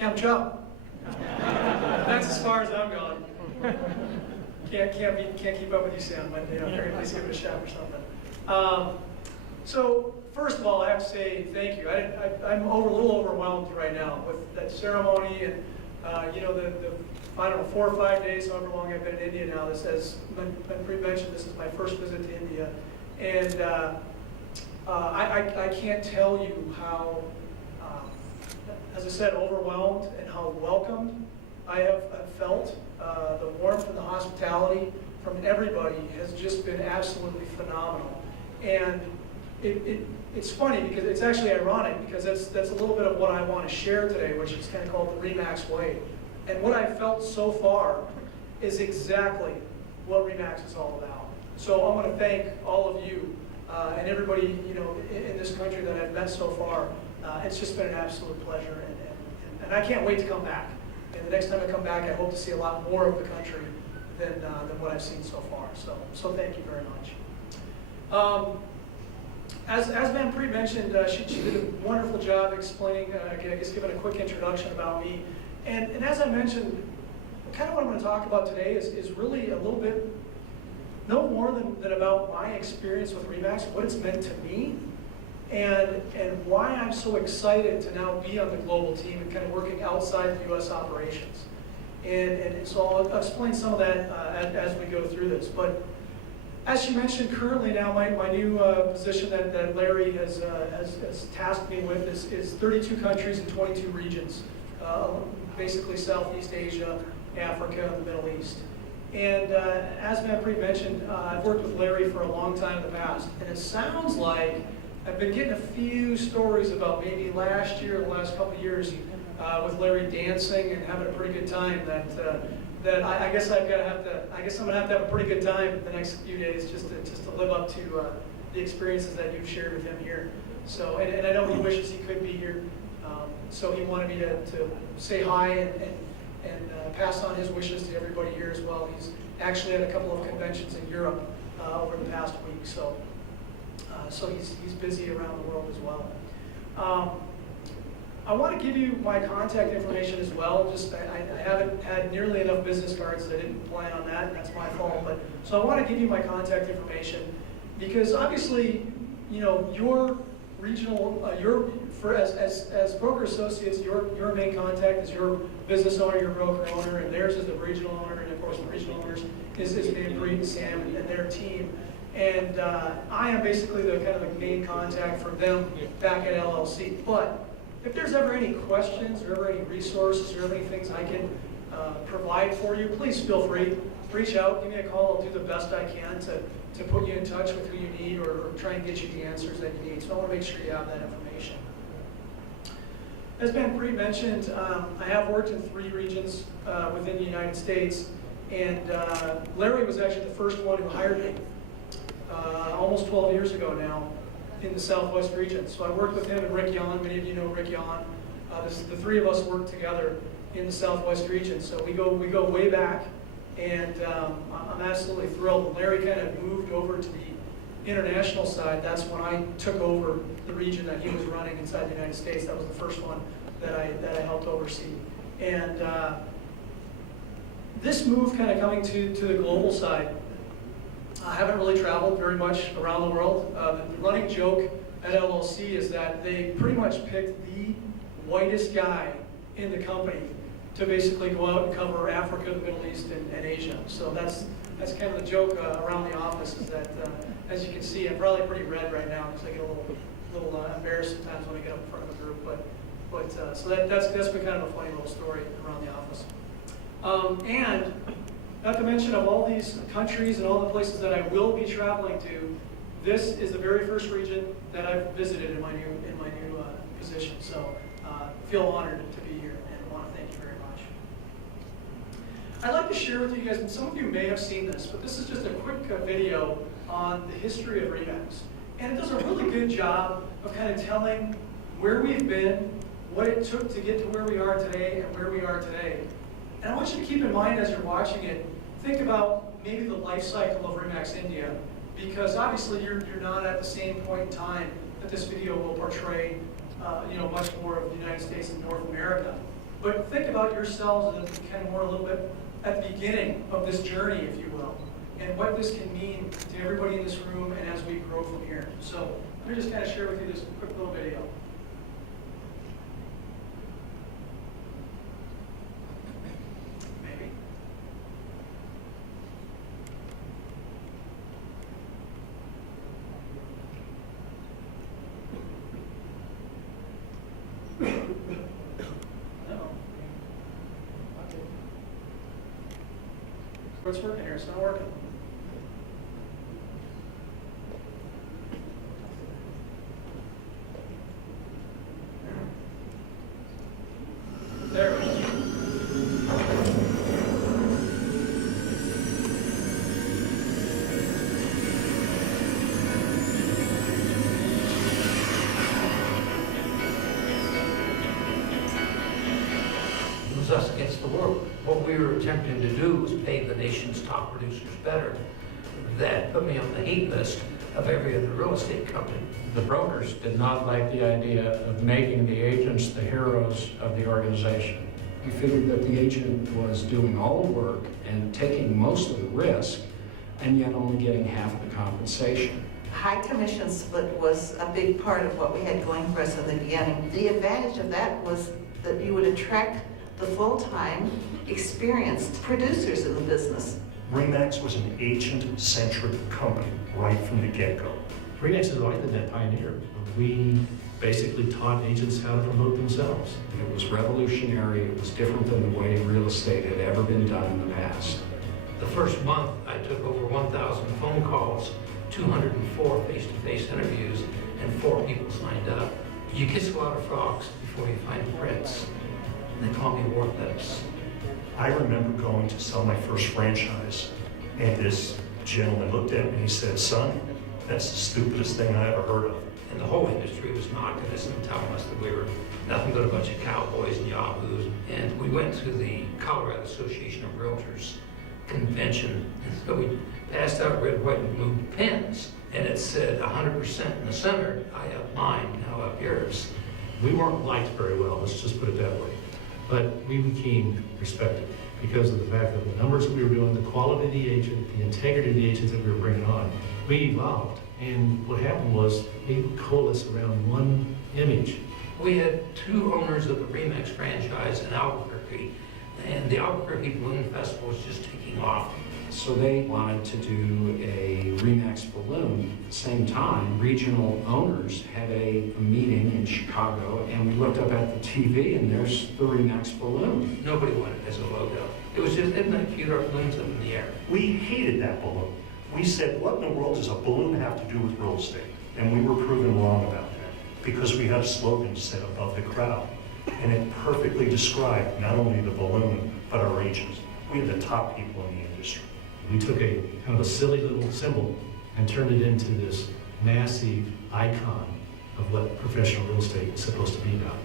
Camp Chop. That's as far as I'm going. Can't keep up with you, Sam, but at least give it a shot or something. So first of all, I have to say thank you. I'm a little overwhelmed right now with that ceremony and the I don't know, 4 or 5 days, however long I've been in India now. This has been pre-mentioned. This is my first visit to India, and I can't tell you how, as I said, overwhelmed and how welcomed I have felt. The warmth and the hospitality from everybody has just been absolutely phenomenal. And it's funny because it's actually ironic because that's a little bit of what I want to share today, which is kind of called the RE/MAX way. And what I've felt so far is exactly what RE/MAX is all about. So I want to thank all of you and everybody in this country that I've met so far. It's just been an absolute pleasure, and I can't wait to come back. And the next time I come back, I hope to see a lot more of the country than what I've seen so far. So thank you very much. As Manpreet mentioned, she did a wonderful job explaining, giving a quick introduction about me. And as I mentioned, kind of what I'm going to talk about today is really a little bit, no more than about my experience with RE/MAX, what it's meant to me, and why I'm so excited to now be on the global team and kind of working outside the U.S. operations. And so I'll explain some of that as we go through this. But as she mentioned, currently now my new position that Larry has tasked me with is 32 countries and 22 regions, basically Southeast Asia, Africa, and the Middle East. And as Manpreet mentioned, I've worked with Larry for a long time in the past, and it sounds like I've been getting a few stories about maybe last year, the last couple of years, with Larry dancing and having a pretty good time. That I guess I'm gonna have to have a pretty good time the next few days just to live up to the experiences that you've shared with him here. So and I know he wishes he could be here. So he wanted me to say hi and pass on his wishes to everybody here as well. He's actually had a couple of conventions in Europe over the past week, so he's busy around the world as well. I want to give you my contact information as well. I haven't had nearly enough business cards, so I didn't plan on that, and that's my fault. But so I want to give you my contact information because obviously, your regional, as broker associates, your main contact is your business owner, your broker owner, and theirs is the regional owner, and of course the regional owners is Manpreet and Sam and their team. And I am basically the kind of the main contact for them back at LLC. But if there's ever any questions or ever any resources or ever any things I can provide for you, please feel free. Reach out, give me a call. I'll do the best I can to put you in touch with who you need or try and get you the answers that you need. So I want to make sure you have that information. As Manpreet mentioned, I have worked in 3 regions within the United States, and Larry was actually the first one who hired me almost 12 years ago now in the Southwest region. So I worked with him and Rick Yon. Many of you know Rick Yon. The 3 of us work together in the Southwest region. So we go way back, and I'm absolutely thrilled. When Larry kind of moved over to the international side, that's when I took over the region that he was running inside the United States. That was the first one that I helped oversee. And this move kind of coming to the global side, I haven't really traveled very much around the world. The running joke at LLC is that they pretty much picked the whitest guy in the company to basically go out and cover Africa, the Middle East, and Asia. So that's kind of the joke around the office is that, as you can see, I'm probably pretty red right now because I get a little embarrassed sometimes when I get up in front of a group. But so that's been kind of a funny little story around the office. And not to mention of all these countries and all the places that I will be traveling to, this is the very first region that I've visited in my new position. So feel honored to be here and want to thank you very much. I'd like to share with you guys, and some of you may have seen this, but this is just a quick video on the history of RE/MAX. And it does a really good job of kind of telling where we've been, what it took to get to where we are today, and where we are today. And I want you to keep in mind as you're watching it, think about maybe the life cycle of RE/MAX India, because obviously you're not at the same point in time that this video will portray much more of the United States and North America. But think about yourselves as kind of more a little bit at the beginning of this journey, if you will, and what this can mean to everybody in this room and as we grow from here. So let me just kind of share with you this quick little video. Maybe. No. What's working here? It's not working. There we go. It was us against the world. What we were attempting to do was pay the nation's top producers better. That put me on the hate list of every other real estate company. The brokers did not like the idea of making the agents the heroes of the organization. We figured that the agent was doing all the work and taking most of the risk, and yet only getting half the compensation. High commission split was a big part of what we had going for us in the beginning. The advantage of that was that you would attract the full-time, experienced producers in the business. RE/MAX was an agent-centric company right from the get-go. RE/MAX has always been that pioneer. We basically taught agents how to promote themselves. It was revolutionary. It was different than the way real estate had ever been done in the past. The first month, I took over 1,000 phone calls, 204 face-to-face interviews, and 4 people signed up. You kiss a lot of frogs before you find a prince. And they call me worthless. I remember going to sell my first franchise, and this gentleman looked at me and he said, "Son, that's the stupidest thing I ever heard of." And the whole industry was knocking us and telling us that we were nothing but a bunch of cowboys and yahoos. And we went to the Colorado Association of Realtors convention, and so we passed out red, white, and blue pens, and it said 100% in the center. I up mine, now up yours. We weren't liked very well, let's just put it that way. But we became respected because of the fact that the numbers that we were doing, the quality of the agent, the integrity of the agents that we were bringing on, we evolved. And what happened was we coalesced around one image. We had 2 owners of the RE/MAX franchise in Albuquerque, and the Albuquerque Balloon Festival was just taking off. So they wanted to do a RE/MAX balloon. At the same time, regional owners had a meeting in Chicago, and we looked up at the TV, and there's the RE/MAX balloon. Nobody wanted it as a logo. It was just, isn't that cute, our balloons up in the air? We hated that balloon. We said, what in the world does a balloon have to do with real estate? And we were proven wrong about that because we had a slogan set above the crowd, and it perfectly described not only the balloon, but our agents. We had the top people in the industry. We took a kind of a silly little symbol and turned it into this massive icon of what professional real estate is supposed to be about.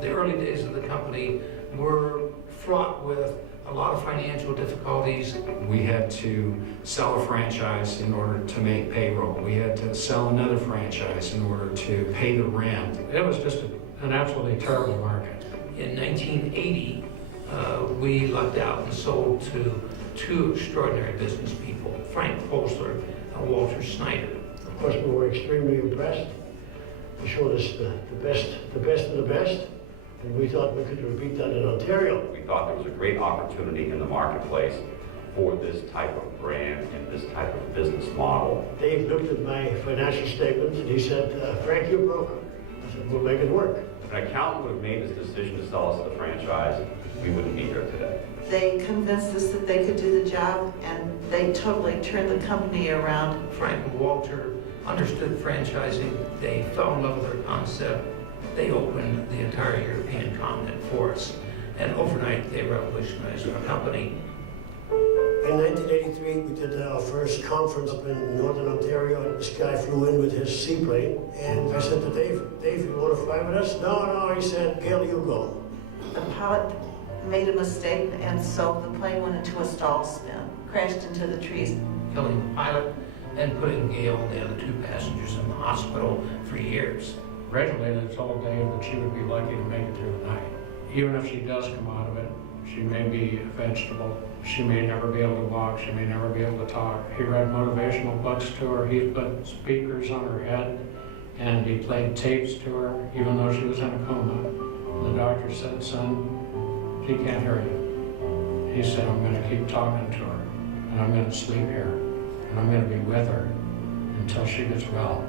The early days of the company were fraught with a lot of financial difficulties. We had to sell a franchise in order to make payroll. We had to sell another franchise in order to pay the rent. It was just an absolutely terrible market. In 1980, we lucked out and sold to 2 extraordinary business people, Frank Polsler and Walter Snyder. Of course, we were extremely impressed. They showed us the best of the best, and we thought we could repeat that in Ontario. We thought there was a great opportunity in the marketplace for this type of brand and this type of business model. Dave looked at my financial statements and he said, "Frank, you're broke." I said, "We'll make it work." If an accountant would have made this decision to sell us the franchise, we wouldn't be here today. They convinced us that they could do the job, and they totally turned the company around. Frank and Walter understood franchising. They fell in love with our concept. They opened the entire European continent for us. And overnight, they revolutionized our company. In 1983, we did our first conference up in Northern Ontario, and this guy flew in with his seaplane, and I said to Dave, you want to fly with us? No, he said, "Gail, you go." The pilot made a mistake, and so the plane went into a stall spin, crashed into the trees. Killing the pilot and putting Gail and the other 2 passengers in the hospital for years. originally they told Dave that she would be lucky to make it through the night. Even if she does come out of it, she may be a vegetable. She may never be able to walk. She may never be able to talk. He read motivational books to her. He put speakers on her head, and he played tapes to her, even though she was in a coma. The doctor said, son, she can't hear you. He said, I'm going to keep talking to her, and I'm going to sleep here, and I'm going to be with her until she gets well.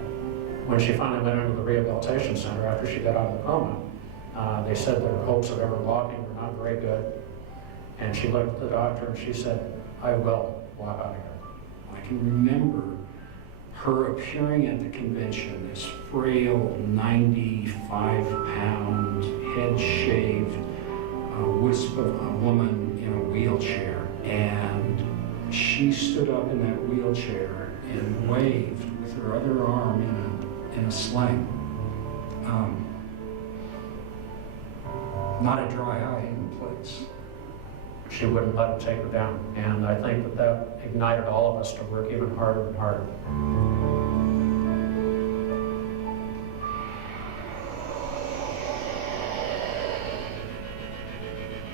When she finally went into the rehabilitation center after she got out of the coma, they said that her hopes of ever walking were not very good. And she looked at the doctor and she said, I will walk out of here. I can remember her appearing at the convention, this frail, 95-pound, head-shaved wisp of a woman in a wheelchair. And she stood up in that wheelchair and waved with her other arm in a sling. Not a dry eye in the place. She wouldn't let him take her down. And I think that that ignited all of us to work even harder and harder.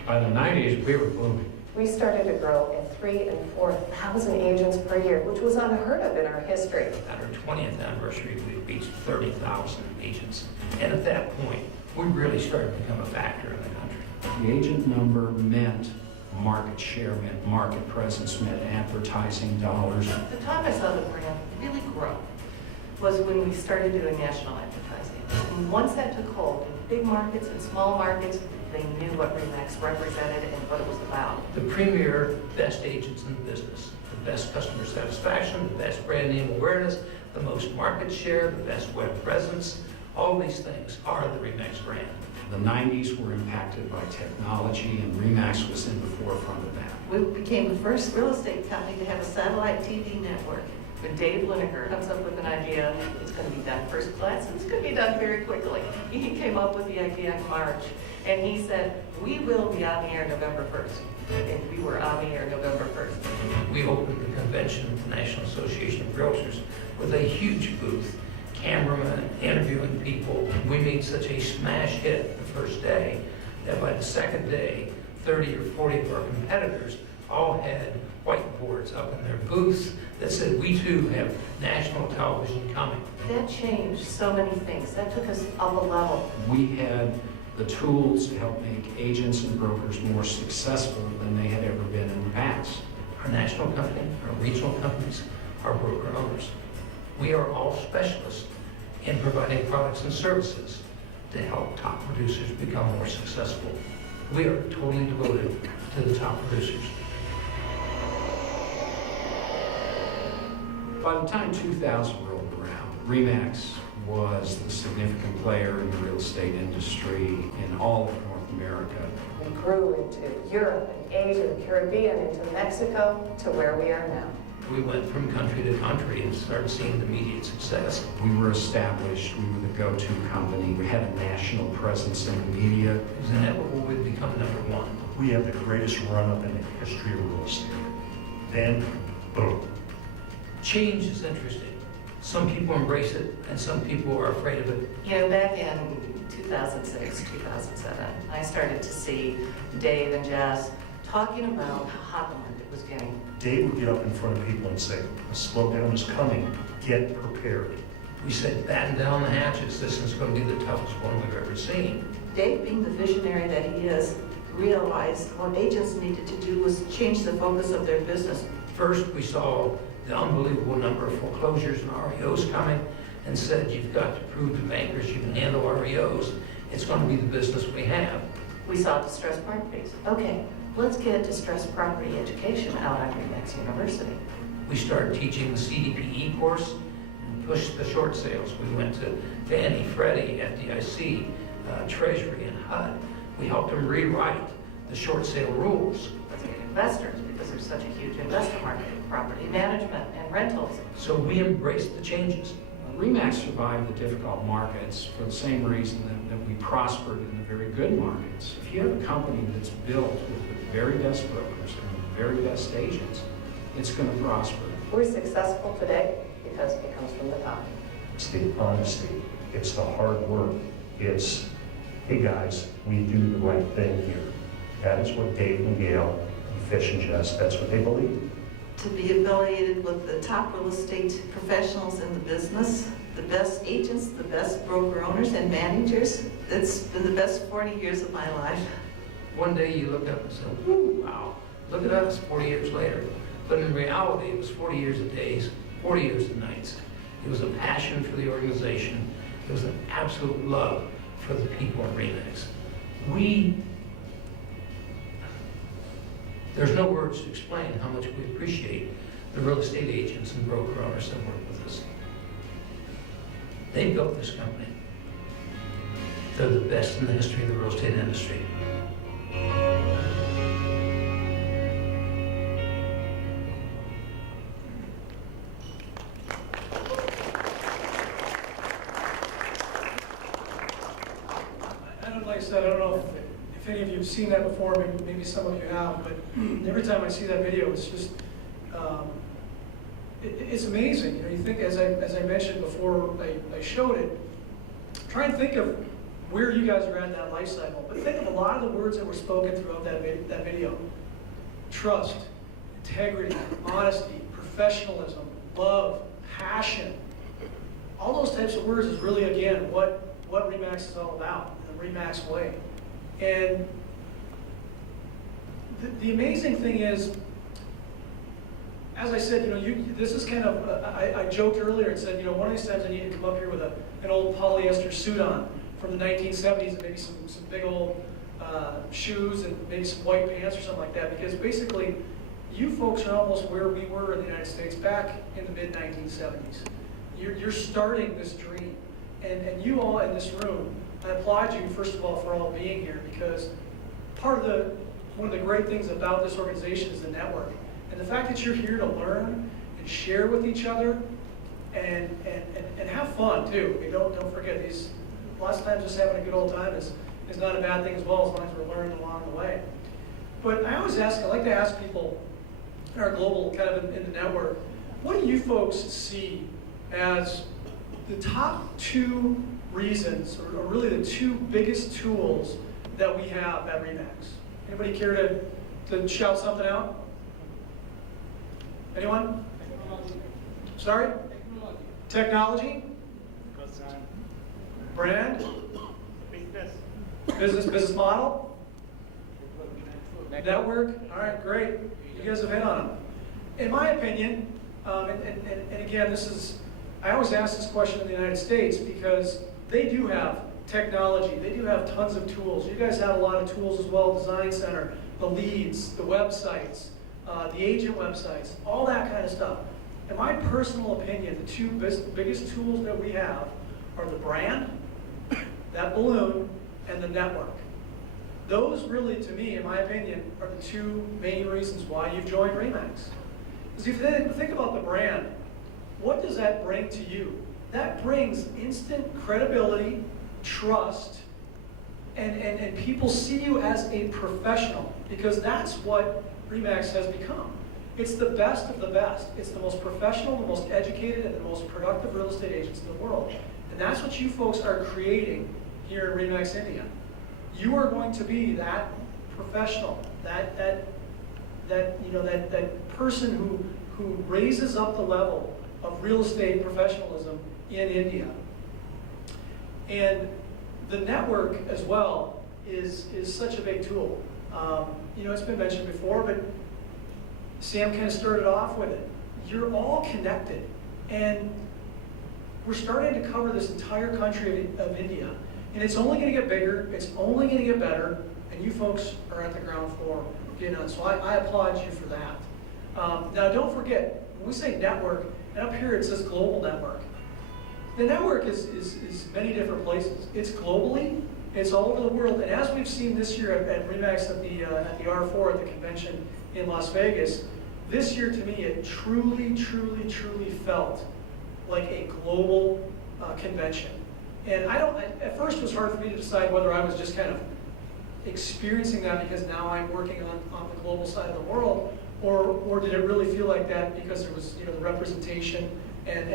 By the 90s, we were booming. We started to grow at 3,000 and 4,000 agents per year, which was unheard of in our history. At our 20th anniversary, we reached 30,000 agents. And at that point, we really started to become a factor in the country. The agent number meant market share, meant market presence, meant advertising dollars. The time I saw the brand really grow was when we started doing national advertising. And once that took hold in big markets and small markets, they knew what RE/MAX represented and what it was about. The premier best agents in the business, the best customer satisfaction, the best brand name awareness, the most market share, the best web presence, all these things are the RE/MAX brand. The 90s were impacted by technology, and RE/MAX was in the forefront of that. We became the first real estate company to have a satellite TV network. When Dave Lineker comes up with an idea, it's going to be done first class, and it's going to be done very quickly. He came up with the idea in March, and he said, we will be on the air November 1st. And we were on the air November 1st. We opened the convention at the National Association of Realtors with a huge booth, cameramen interviewing people. We made such a smash hit the first day that by the second day, 30 or 40 of our competitors all had whiteboards up in their booths that said, we too have national television coming. That changed so many things. That took us up a level. We had the tools to help make agents and brokers more successful than they had ever been in the past. Our national company, our regional companies, our broker owners. We are all specialists in providing products and services to help top producers become more successful. We are totally devoted to the top producers. By the time 2000 rolled around, RE/MAX was the significant player in the real estate industry in all of North America. We grew into Europe and Asia, the Caribbean, into Mexico, to where we are now. We went from country to country and started seeing the immediate success. We were established, we were the go-to company, we had a national presence in the media. It was inevitable we'd become number one. We have the greatest run-up in the history of real estate. Then, boom. Change is interesting. Some people embrace it and some people are afraid of it. You know, back in 2006, 2007, I started to see Dave and Jess talking about how hot the market was getting. Dave would get up in front of people and say, a slowdown is coming, get prepared. We said, batten down the hatches. This is going to be the toughest one we've ever seen. Dave, being the visionary that he is, realized what agents needed to do was change the focus of their business. First, we saw the unbelievable number of foreclosures and REOs coming and said, you've got to prove to bankers you can handle REOs. It's going to be the business we have. We saw distressed properties. Okay, let's get distressed property education out at RE/MAX University. We started teaching the CDPE course and pushed the short sales. We went to Fannie, Freddie, FDIC, Treasury, and HUD. We helped them rewrite the short sale rules. Let's get investors, because there's such a huge investor market in property management and rentals. So we embraced the changes. RE/MAX survived the difficult markets for the same reason that we prospered in the very good markets. If you have a company that's built with the very best brokers and the very best agents, it's going to prosper. We're successful today because it comes from the top. It's the honesty, It's the hard work. It's, hey guys, we do the right thing here. That is what Dave and Gail and Fish and Jess, that's what they believe. To be affiliated with the top real estate professionals in the business, the best agents, the best broker owners and managers, it's been the best 40 years of my life. One day you look up and say, "Woo, wow, look at us 40 years later." But in reality, it was 40 years of days, 40 years of nights. It was a passion for the organization. It was an absolute love for the people in RE/MAX. There's no words to explain how much we appreciate the real estate agents and broker owners that work with us. They built this company. They're the best in the history of the real estate industry. Like I said, I don't know if any of you have seen that before, maybe some of you have, but every time I see that video, it's just, it's amazing. You know, you think, as I mentioned before I showed it, try and think of where you guys are at in that life cycle, but think of a lot of the words that were spoken throughout that video. Trust, integrity, honesty, professionalism, love, passion. All those types of words is really, again, what RE/MAX is all about, the RE/MAX way. And the amazing thing is, as I said, you know, this is kind of, I joked earlier and said, you know, one of these times I need to come up here with an old polyester suit on from the 1970s and maybe some big old shoes and maybe some white pants or something like that, because basically you folks are almost where we were in the United States back in the mid-1970s. You're starting this dream. And you all in this room, I applaud you, first of all, for all being here, because one of the great things about this organization is the network. And the fact that you're here to learn and share with each other and have fun too. I mean, don't forget, lots of times just having a good old time is not a bad thing as well, as long as we're learning along the way. But I like to ask people in our global kind of in the network, what do you folks see as the top two reasons, or really the two biggest tools that we have at RE/MAX? Anybody care to shout something out? Anyone? Technology. Sorry? Technology? Brand? Business model? Network? All right, great. You guys have hit on them. In my opinion, and again, I always ask this question in the United States because they do have technology. They do have tons of tools. You guys have a lot of tools as well, Design Center, the leads, the websites, the agent websites, all that kind of stuff. In my personal opinion, the two biggest tools that we have are the brand, that balloon, and the network. Those really, to me, in my opinion, are the two main reasons why you've joined RE/MAX. Because if you think about the brand, what does that bring to you? That brings instant credibility, trust, and people see you as a professional, because that's what RE/MAX has become. It's the best of the best. It's the most professional, the most educated, and the most productive real estate agents in the world. And that's what you folks are creating here in RE/MAX India. You are going to be that professional, that person who raises up the level of real estate professionalism in India. And the network as well is such a big tool. It's been mentioned before, but Sam kind of started off with it. You're all connected, and we're starting to cover this entire country of India, and it's only going to get bigger, it's only going to get better, and you folks are at the ground floor getting on. So I applaud you for that. Now don't forget, when we say network, and up here it says global network. The network is many different places. It's globally, it's all over the world, and as we've seen this year at RE/MAX at the R4 at the convention in Las Vegas, this year to me it truly felt like a global convention. And at first it was hard for me to decide whether I was just kind of experiencing that because now I'm working on the global side of the world, or did it really feel like that because there was the representation and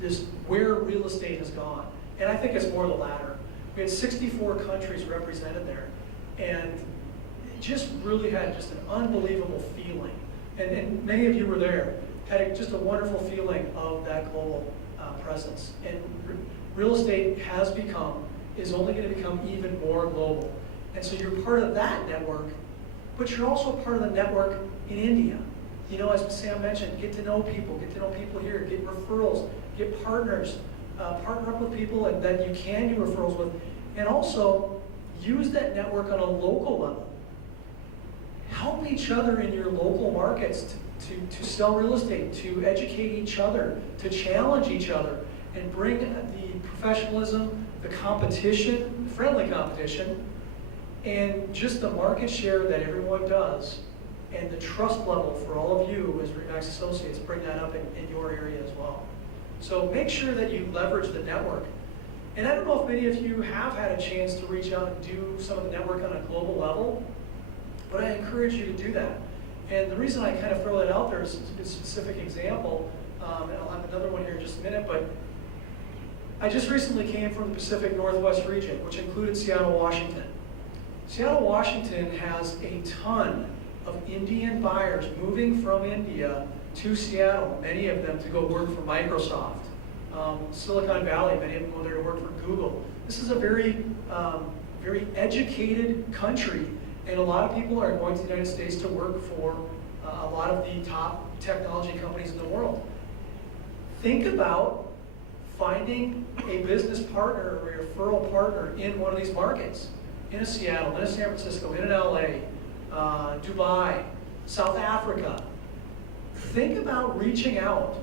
this where real estate has gone. And I think it's more the latter. We had 64 countries represented there, and it just really had just an unbelievable feeling. And many of you were there, had just a wonderful feeling of that global presence. And real estate has become, is only going to become even more global. And so you're part of that network, but you're also part of the network in India. You know, as Sam mentioned, get to know people here, get referrals, get partners, partner up with people that you can do referrals with, and also use that network on a local level. Help each other in your local markets to sell real estate, to educate each other, to challenge each other, and bring the professionalism, the competition, friendly competition, and just the market share that everyone does, and the trust level for all of you as RE/MAX associates, bring that up in your area as well. So make sure that you leverage the network. And I don't know if many of you have had a chance to reach out and do some of the network on a global level, but I encourage you to do that. And the reason I kind of throw that out there is a specific example, and I'll have another one here in just a minute, but I just recently came from the Pacific Northwest region, which included Seattle, Washington. Seattle, Washington has a ton of Indian buyers moving from India to Seattle, many of them to go work for Microsoft. Silicon Valley, many of them go there to work for Google. This is a very, very educated country, and a lot of people are going to the United States to work for a lot of the top technology companies in the world. Think about finding a business partner or a referral partner in one of these markets, in a Seattle, in a San Francisco, in an LA, Dubai, South Africa. Think about reaching out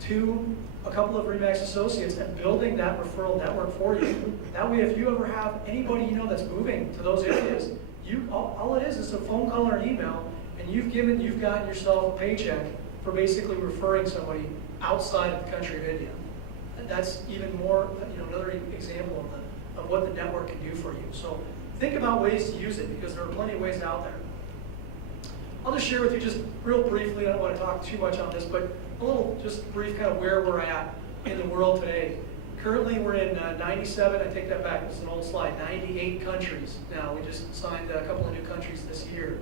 to a couple of RE/MAX associates and building that referral network for you. That way, if you ever have anybody you know that's moving to those areas, all it is a phone call or an email, and you've gotten yourself a paycheck for basically referring somebody outside of the country of India. And that's even more, another example of what the network can do for you. So think about ways to use it, because there are plenty of ways out there. I'll just share with you just real briefly, I don't want to talk too much on this, but a little just brief kind of where we're at in the world today. Currently we're in 97, I take that back, it's an old slide, 98 countries now. We just signed a couple of new countries this year.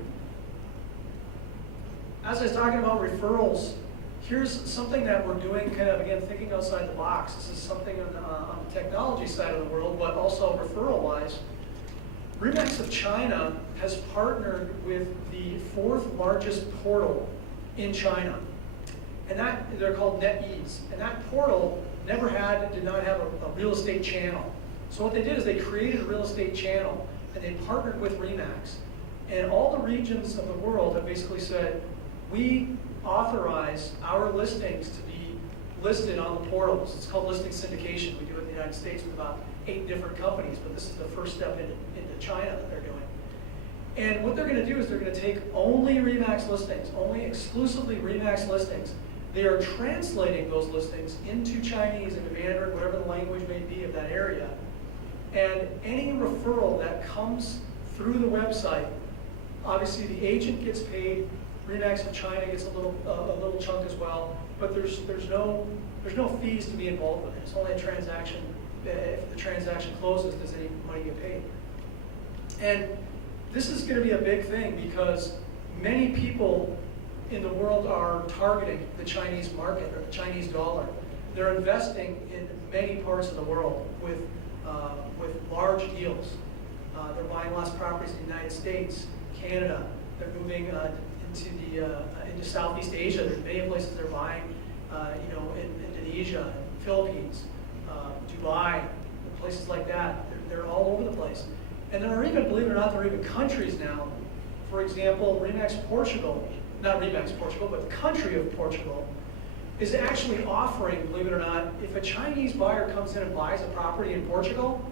As I was talking about referrals, here's something that we're doing, kind of, again, thinking outside the box. This is something on the technology side of the world, but also referral-wise. RE/MAX of China has partnered with the 4th largest portal in China. And they're called NetEase. And that portal did not have a real estate channel. So what they did is they created a real estate channel, and they partnered with RE/MAX. And all the regions of the world have basically said, we authorize our listings to be listed on the portals. It's called listing syndication. We do it in the United States with about 8 different companies, but this is the first step into China that they're doing. And what they're going to do is they're going to take only RE/MAX listings, only exclusively RE/MAX listings. They are translating those listings into Chinese, into Mandarin, whatever the language may be of that area. And any referral that comes through the website, obviously the agent gets paid, RE/MAX of China gets a little chunk as well, but there's no fees to be involved with it. It's only a transaction. If the transaction closes, does any money get paid? And this is going to be a big thing, because many people in the world are targeting the Chinese market or the Chinese dollar. They're investing in many parts of the world with large deals. They're buying lots of properties in the United States, Canada. They're moving into Southeast Asia. There's many places they're buying, in Indonesia, Philippines, Dubai, places like that. They're all over the place. And there are even, believe it or not, there are even countries now. For example, RE/MAX Portugal, not RE/MAX Portugal, but the country of Portugal is actually offering, believe it or not, if a Chinese buyer comes in and buys a property in Portugal,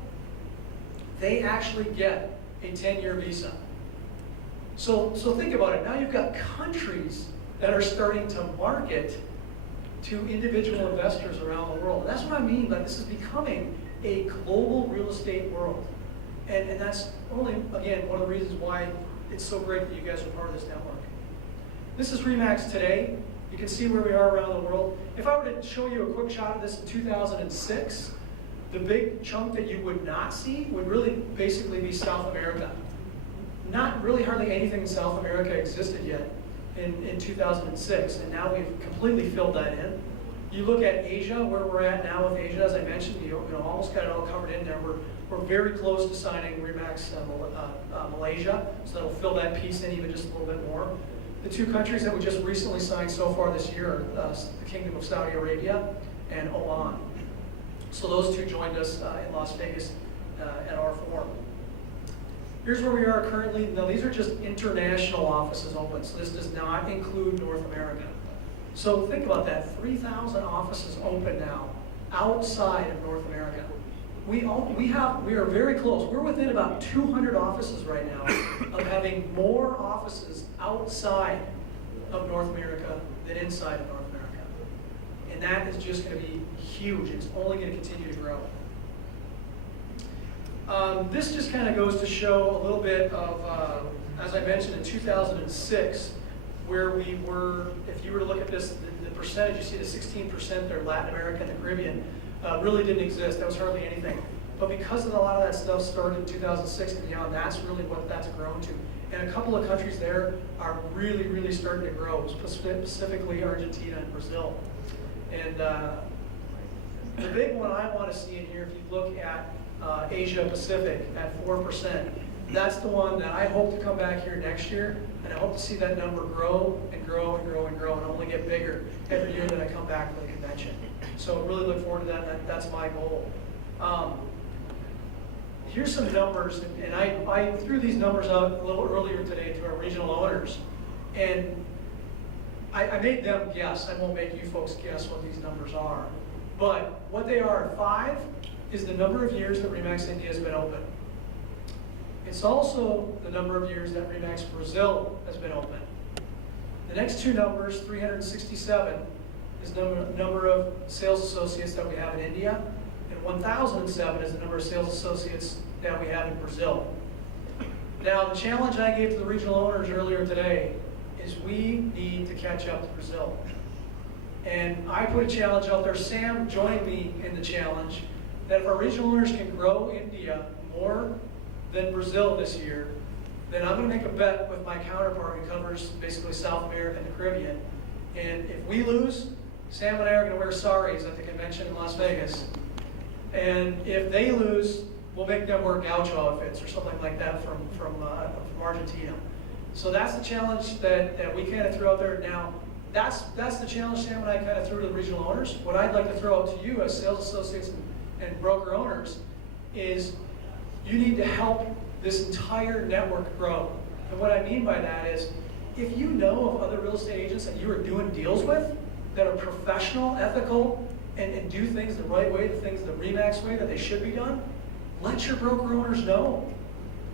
they actually get a 10-year visa. So think about it. Now you've got countries that are starting to market to individual investors around the world. And that's what I mean by this is becoming a global real estate world. And that's only, again, one of the reasons why it's so great that you guys are part of this network. This is RE/MAX today. You can see where we are around the world. If I were to show you a quick shot of this in 2006, The big chunk that you would not see would really basically be South America. Not really hardly anything in South America existed yet in 2006, and now we've completely filled that in. You look at Asia, where we're at now with Asia, as I mentioned, you know, almost got it all covered in there. We're very close to signing RE/MAX Malaysia, so that'll fill that piece in even just a little bit more. The two countries that we just recently signed so far this year are the Kingdom of Saudi Arabia and Oman. So those two joined us in Las Vegas at our forum. Here's where we are currently. Now these are just international offices open, so this does not include North America. So think about that, 3,000 offices open now outside of North America. We are very close. We're within about 200 offices right now of having more offices outside of North America than inside of North America. And that is just going to be huge. It's only going to continue to grow. This just kind of goes to show a little bit of, as I mentioned, in 2006, where we were, if you were to look at this, the percentage, you see the 16% there, Latin America and the Caribbean, really didn't exist. That was hardly anything. But because of a lot of that stuff started in 2006 and beyond, that's really what that's grown to. And a couple of countries there are really, really starting to grow, specifically Argentina and Brazil. And the big one I want to see in here, if you look at Asia Pacific at 4%, that's the one that I hope to come back here next year, and I hope to see that number grow and grow and grow and grow and only get bigger every year that I come back for the convention. So really look forward to that. That's my goal. Here's some numbers, and I threw these numbers out a little earlier today to our regional owners, and I made them guess. I won't make you folks guess what these numbers are. But what they are, 5 is the number of years that RE/MAX India has been open. It's also the number of years that RE/MAX Brazil has been open. The next two numbers, 367, is the number of sales associates that we have in India, and 1,007 is the number of sales associates that we have in Brazil. Now, the challenge I gave to the regional owners earlier today is we need to catch up to Brazil. And I put a challenge out there, Sam joined me in the challenge, that if our regional owners can grow India more than Brazil this year, then I'm going to make a bet with my counterpart who covers basically South America and the Caribbean. And if we lose, Sam and I are going to wear saris at the convention in Las Vegas. And if they lose, we'll make them wear gaucho outfits or something like that from Argentina. So that's the challenge that we kind of threw out there. Now, that's the challenge Sam and I kind of threw to the regional owners. What I'd like to throw out to you as sales associates and broker owners is you need to help this entire network grow. And what I mean by that is, if you know of other real estate agents that you are doing deals with that are professional, ethical, and do things the right way, the things the RE/MAX way that they should be done, let your broker owners know.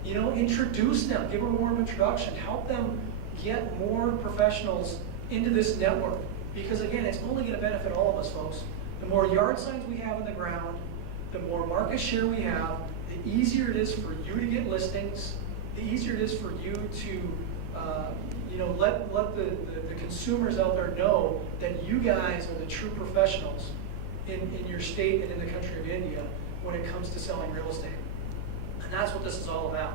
You know, introduce them, give them a warm introduction, help them get more professionals into this network. Because again, it's only going to benefit all of us, folks. The more yard signs we have in the ground, the more market share we have, the easier it is for you to get listings, the easier it is for you to let the consumers out there know that you guys are the true professionals in your state and in the country of India when it comes to selling real estate. And that's what this is all about.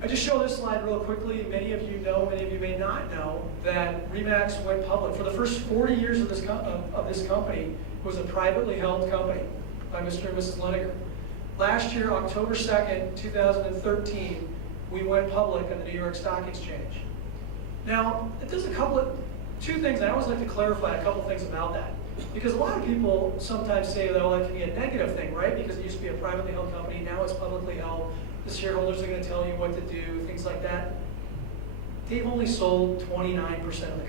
I just show this slide real quickly. Many of you know, many of you may not know, that RE/MAX went public. For the first 40 years of this company, it was a privately held company by Mr. and Mrs. Liniger. Last year, October 2nd, 2013, we went public on the New York Stock Exchange. Now, there's two things, and I always like to clarify a couple things about that. Because a lot of people sometimes say that, that can be a negative thing, right? Because it used to be a privately held company, now it's publicly held. The shareholders are going to tell you what to do, things like that. They've only sold 29% of the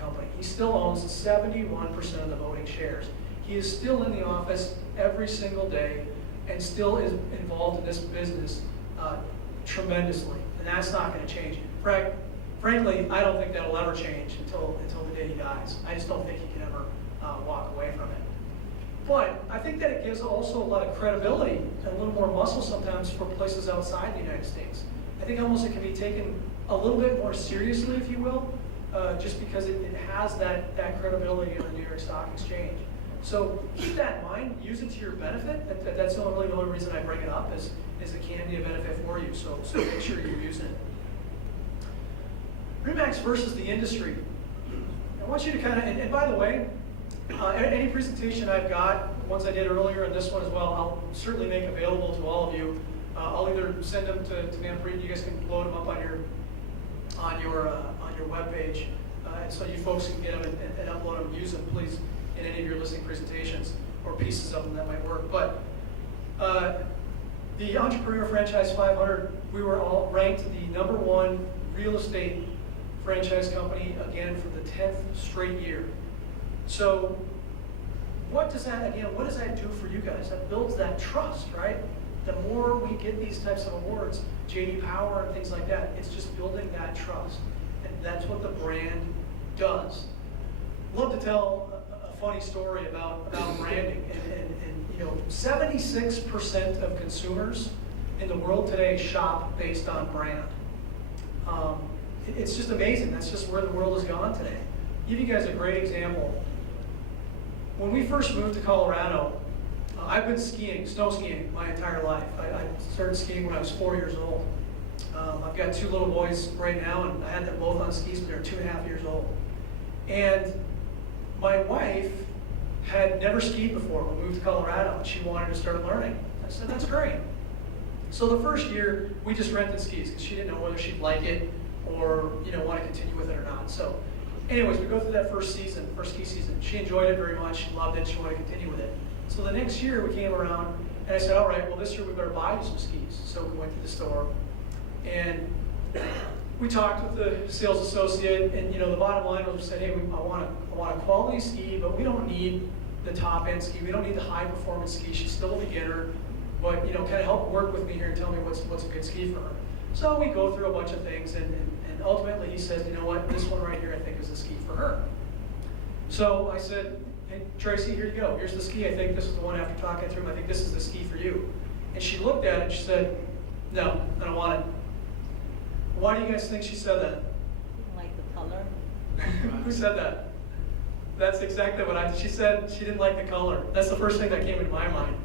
company. He still owns 71% of the voting shares. He is still in the office every single day and still is involved in this business tremendously. And that's not going to change. Frankly, I don't think that'll ever change until the day he dies. I just don't think he can ever walk away from it. But I think that it gives also a lot of credibility and a little more muscle sometimes for places outside the United States. I think almost it can be taken a little bit more seriously, if you will, just because it has that credibility in the New York Stock Exchange. So keep that in mind, use it to your benefit. That's really the only reason I bring it up is it can be a benefit for you. So make sure you're using it. RE/MAX versus the industry. I want you to kind of, and by the way, any presentation I've got, ones I did earlier and this one as well, I'll certainly make available to all of you. I'll either send them to Manpreet, you guys can load them up on your webpage, and so you folks can get them and upload them, use them, please, in any of your listening presentations or pieces of them that might work. But the Entrepreneur Franchise 500, we were all ranked the #1 real estate franchise company again for the 10th straight year. So what does that do for you guys? That builds that trust, right? The more we get these types of awards, JD Power and things like that, it's just building that trust. And that's what the brand does. Love to tell a funny story about branding. And 76% of consumers in the world today shop based on brand. It's just amazing. That's just where the world has gone today. Give you guys a great example. When we first moved to Colorado, I've been skiing, snow skiing, my entire life. I started skiing when I was 4 years old. I've got 2 little boys right now, and I had them both on skis when they were 2.5 years old. And my wife had never skied before when we moved to Colorado, and she wanted to start learning. I said, that's great. So the first year, we just rented skis because she didn't know whether she'd like it or want to continue with it or not. So anyways, we go through that first ski season. She enjoyed it very much. She loved it. She wanted to continue with it. So the next year we came around and I said, all right, well this year we better buy you some skis. So we went to the store and we talked with the sales associate, and the bottom line was we said, hey, I want a quality ski, but we don't need the top end ski. We don't need the high performance ski. She's still a beginner, but kind of help work with me here and tell me what's a good ski for her. So we go through a bunch of things, and ultimately he says, you know what, this one right here I think is the ski for her. So I said, hey, Tracy, here you go. Here's the ski. I think this is the one after talking through him. I think this is the ski for you. And she looked at it and she said, no, I don't want it. Why do you guys think she said that? Like the color? Who said that? That's exactly what she said. She didn't like the color. That's the first thing that came into my mind.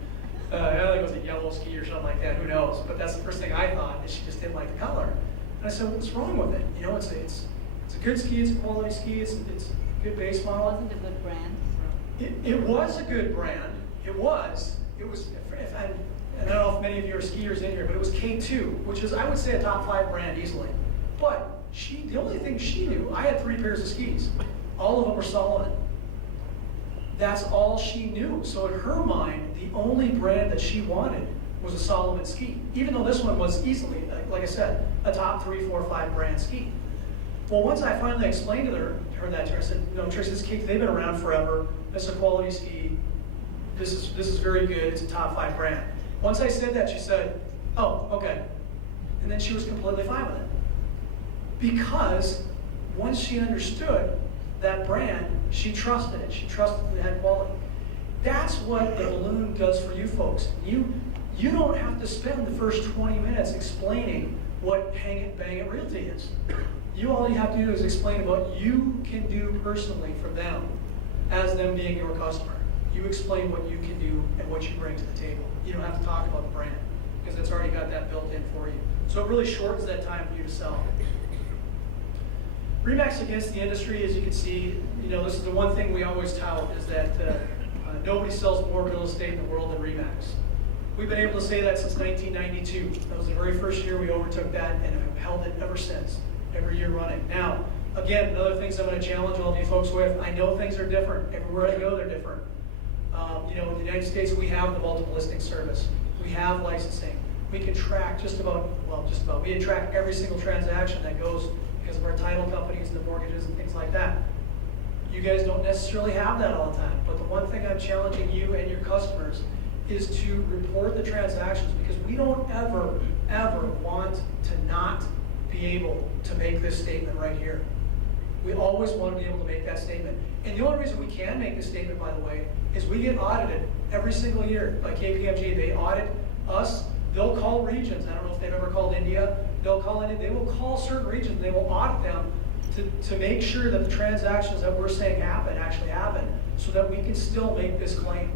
I think it was a yellow ski or something like that. Who knows? But that's the first thing I thought, is she just didn't like the color. And I said, what's wrong with it? It's a good ski. It's a quality ski. It's a good base model. It wasn't a good brand. It was a good brand. It was. I don't know if many of you are skiers in here, but it was K2, which is, I would say, a top 5 brand easily. But the only thing she knew, I had 3 pairs of skis. All of them were Salomon. That's all she knew. So in her mind, the only brand that she wanted was a Salomon ski, even though this one was easily, like I said, a top 3, 4, 5 brand ski. Well, once I finally explained to her that to her, I said, no, Tracy, this ski, they've been around forever. It's a quality ski. This is very good. It's a top 5 brand. Once I said that, she said, oh, okay. And then she was completely fine with it. Because once she understood that brand, she trusted it. She trusted it had quality. That's what the balloon does for you folks. You don't have to spend the first 20 minutes explaining what Hang It Bang It Realty is. All you have to do is explain what you can do personally for them as them being your customer. You explain what you can do and what you bring to the table. You don't have to talk about the brand because it's already got that built in for you. So it really shortens that time for you to sell. RE/MAX against the industry, as you can see, this is the one thing we always tout, is that nobody sells more real estate in the world than RE/MAX. We've been able to say that since 1992. That was the very first year we overtook that and have held it ever since, every year running. Now, again, another things I'm going to challenge all of you folks with, I know things are different. Everywhere I go, they're different. In the United States, we have the multiple listing service. We have licensing. We can track we can track every single transaction that goes because of our title companies and the mortgages and things like that. You guys don't necessarily have that all the time, but the one thing I'm challenging you and your customers is to report the transactions, because we don't ever want to not be able to make this statement right here. We always want to be able to make that statement. And the only reason we can make this statement, by the way, is we get audited every single year by KPMG. They audit us. They'll call regions. I don't know if they've ever called India. They'll call India. They will call certain regions. They will audit them to make sure that the transactions that we're saying happen actually happen. so that we can still make this claim.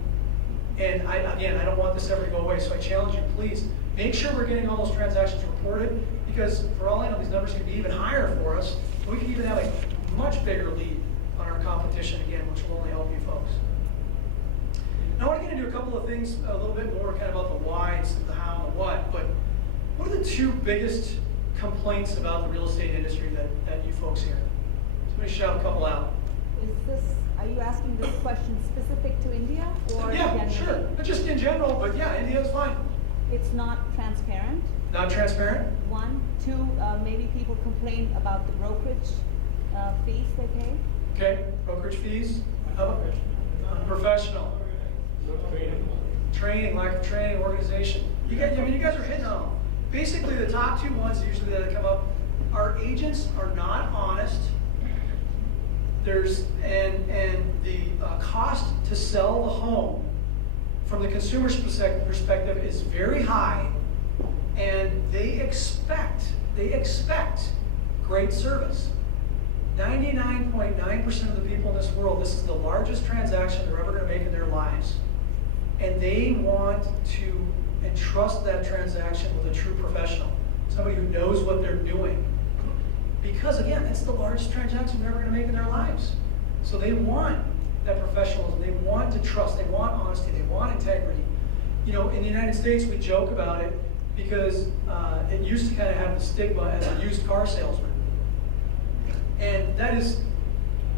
And again, I don't want this ever to go away, so I challenge you, please, make sure we're getting all those transactions reported, because for all I know, these numbers could be even higher for us. We could even have a much bigger lead on our competition again, which will only help you folks. Now I want to get into a couple of things a little bit more kind of about the whys, the how, and the what, but what are the two biggest complaints about the real estate industry that you folks hear? Somebody shout a couple out. Are you asking this question specific to India or Yeah, generally? sure. Not just in general, but yeah, India's fine. It's not transparent, Not transparent? one. Two, maybe people complain about the brokerage fees they pay. Okay, brokerage fees. Professional. Training, lack of training, organization. You guys are hitting on them. Basically, the top two ones usually that come up, our agents are not honest. And the cost to sell the home from the consumer's perspective is very high, and they expect great service. 99.9% of the people in this world, this is the largest transaction they're ever going to make in their lives. And they want to entrust that transaction with a true professional, somebody who knows what they're doing. Because again, it's the largest transaction they're ever going to make in their lives. So they want that professionalism, they want to trust, they want honesty, they want integrity. You know, in the United States, we joke about it because it used to kind of have the stigma as a used car salesman. And that is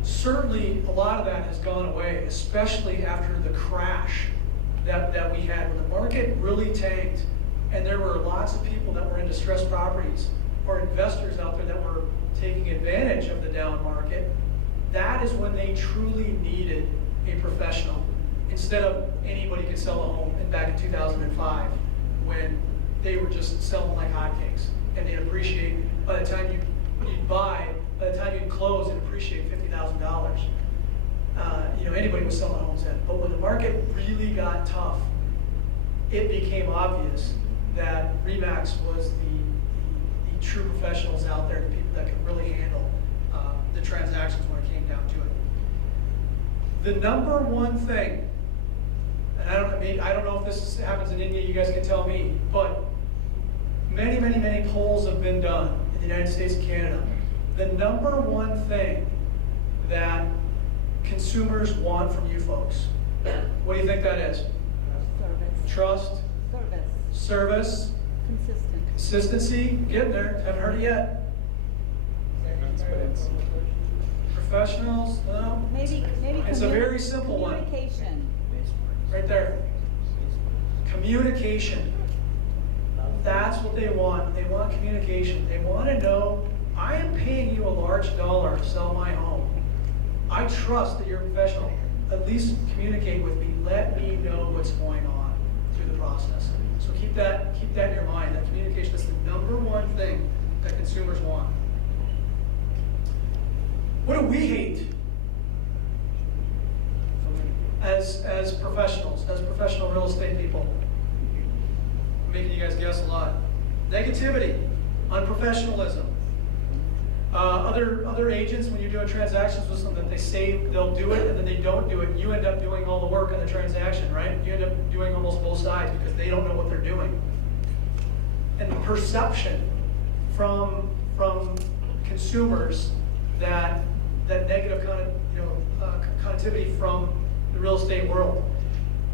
certainly, a lot of that has gone away, especially after the crash that we had when the market really tanked, and there were lots of people that were in distressed properties or investors out there that were taking advantage of the down market. That is when they truly needed a professional, instead of anybody could sell a home back in 2005 when they were just selling like hotcakes, and they'd appreciate, by the time you'd buy, by the time you'd close, it'd appreciate $50,000. Anybody was selling homes then. But when the market really got tough, it became obvious that RE/MAX was the true professionals out there, the people that could really handle the transactions when it came down to it. The number one thing, and I don't know if this happens in India, you guys can tell me, but many, many, many polls have been done in the United States and Canada. The number one thing that consumers want from you folks, what do you think that is? Service. Trust, service, Consistent. consistency, getting there, haven't heard it yet. Professionals, no? Maybe It's a very simple one. Communication. Right there. Communication. That's what they want. They want communication. They want to know, I am paying you a large dollar to sell my home. I trust that you're a professional. At least communicate with me. Let me know what's going on through the process. So keep that in your mind. That communication is the number one thing that consumers want. What do we hate as professionals, as professional real estate people? I'm making you guys guess a lot. Negativity, unprofessionalism. Other agents, when you're doing transactions with them, that they say they'll do it and then they don't do it, and you end up doing all the work on the transaction, right? You end up doing almost both sides because they don't know what they're doing. And the perception from consumers that negative connectivity from the real estate world.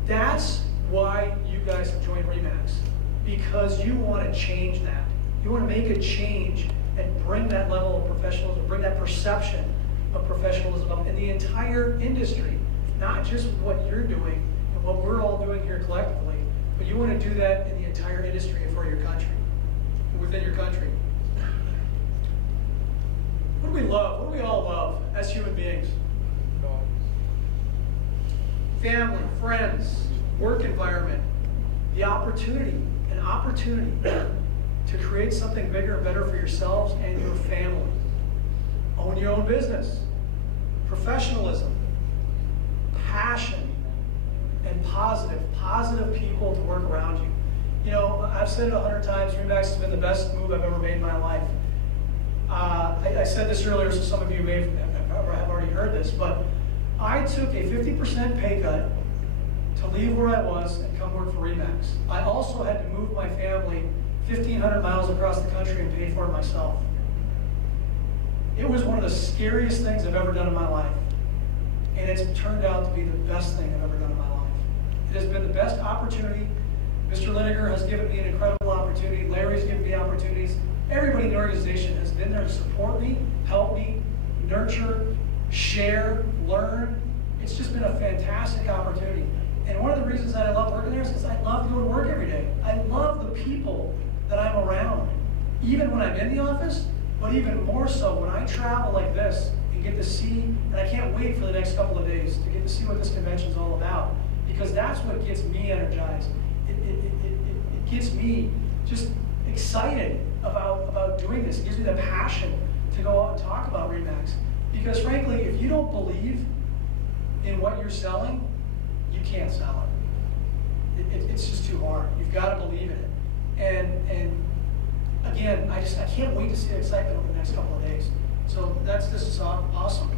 That's why you guys have joined RE/MAX, because you want to change that. You want to make a change and bring that level of professionalism, bring that perception of professionalism up in the entire industry, not just what you're doing and what we're all doing here collectively, but you want to do that in the entire industry and for your country, within your country. What do we love? What do we all love as human beings? Family, friends, work environment, the opportunity, an opportunity to create something bigger and better for yourselves and your family. Own your own business. Professionalism, passion, and positive people to work around you. You know, I've said it 100 times, RE/MAX has been the best move I've ever made in my life. I said this earlier, so some of you may have already heard this, but I took a 50% pay cut to leave where I was and come work for Remax. I also had to move my family 1,500 miles across the country and pay for it myself. It was one of the scariest things I've ever done in my life. And it's turned out to be the best thing I've ever done in my life. It has been the best opportunity. Mr. Lineker has given me an incredible opportunity. Larry's given me opportunities. Everybody in the organization has been there to support me, help me, nurture, share, learn. It's just been a fantastic opportunity. And one of the reasons that I love working there is because I love going to work every day. I love the people that I'm around, even when I'm in the office, but even more so when I travel like this and get to see, and I can't wait for the next couple of days to get to see what this convention is all about, because that's what gets me energized. It gets me just excited about doing this. It gives me the passion to go out and talk about Remax. Because frankly, if you don't believe in what you're selling, you can't sell it. It's just too hard. You've got to believe in it. And again, I can't wait to see the excitement over the next couple of days. So this is awesome.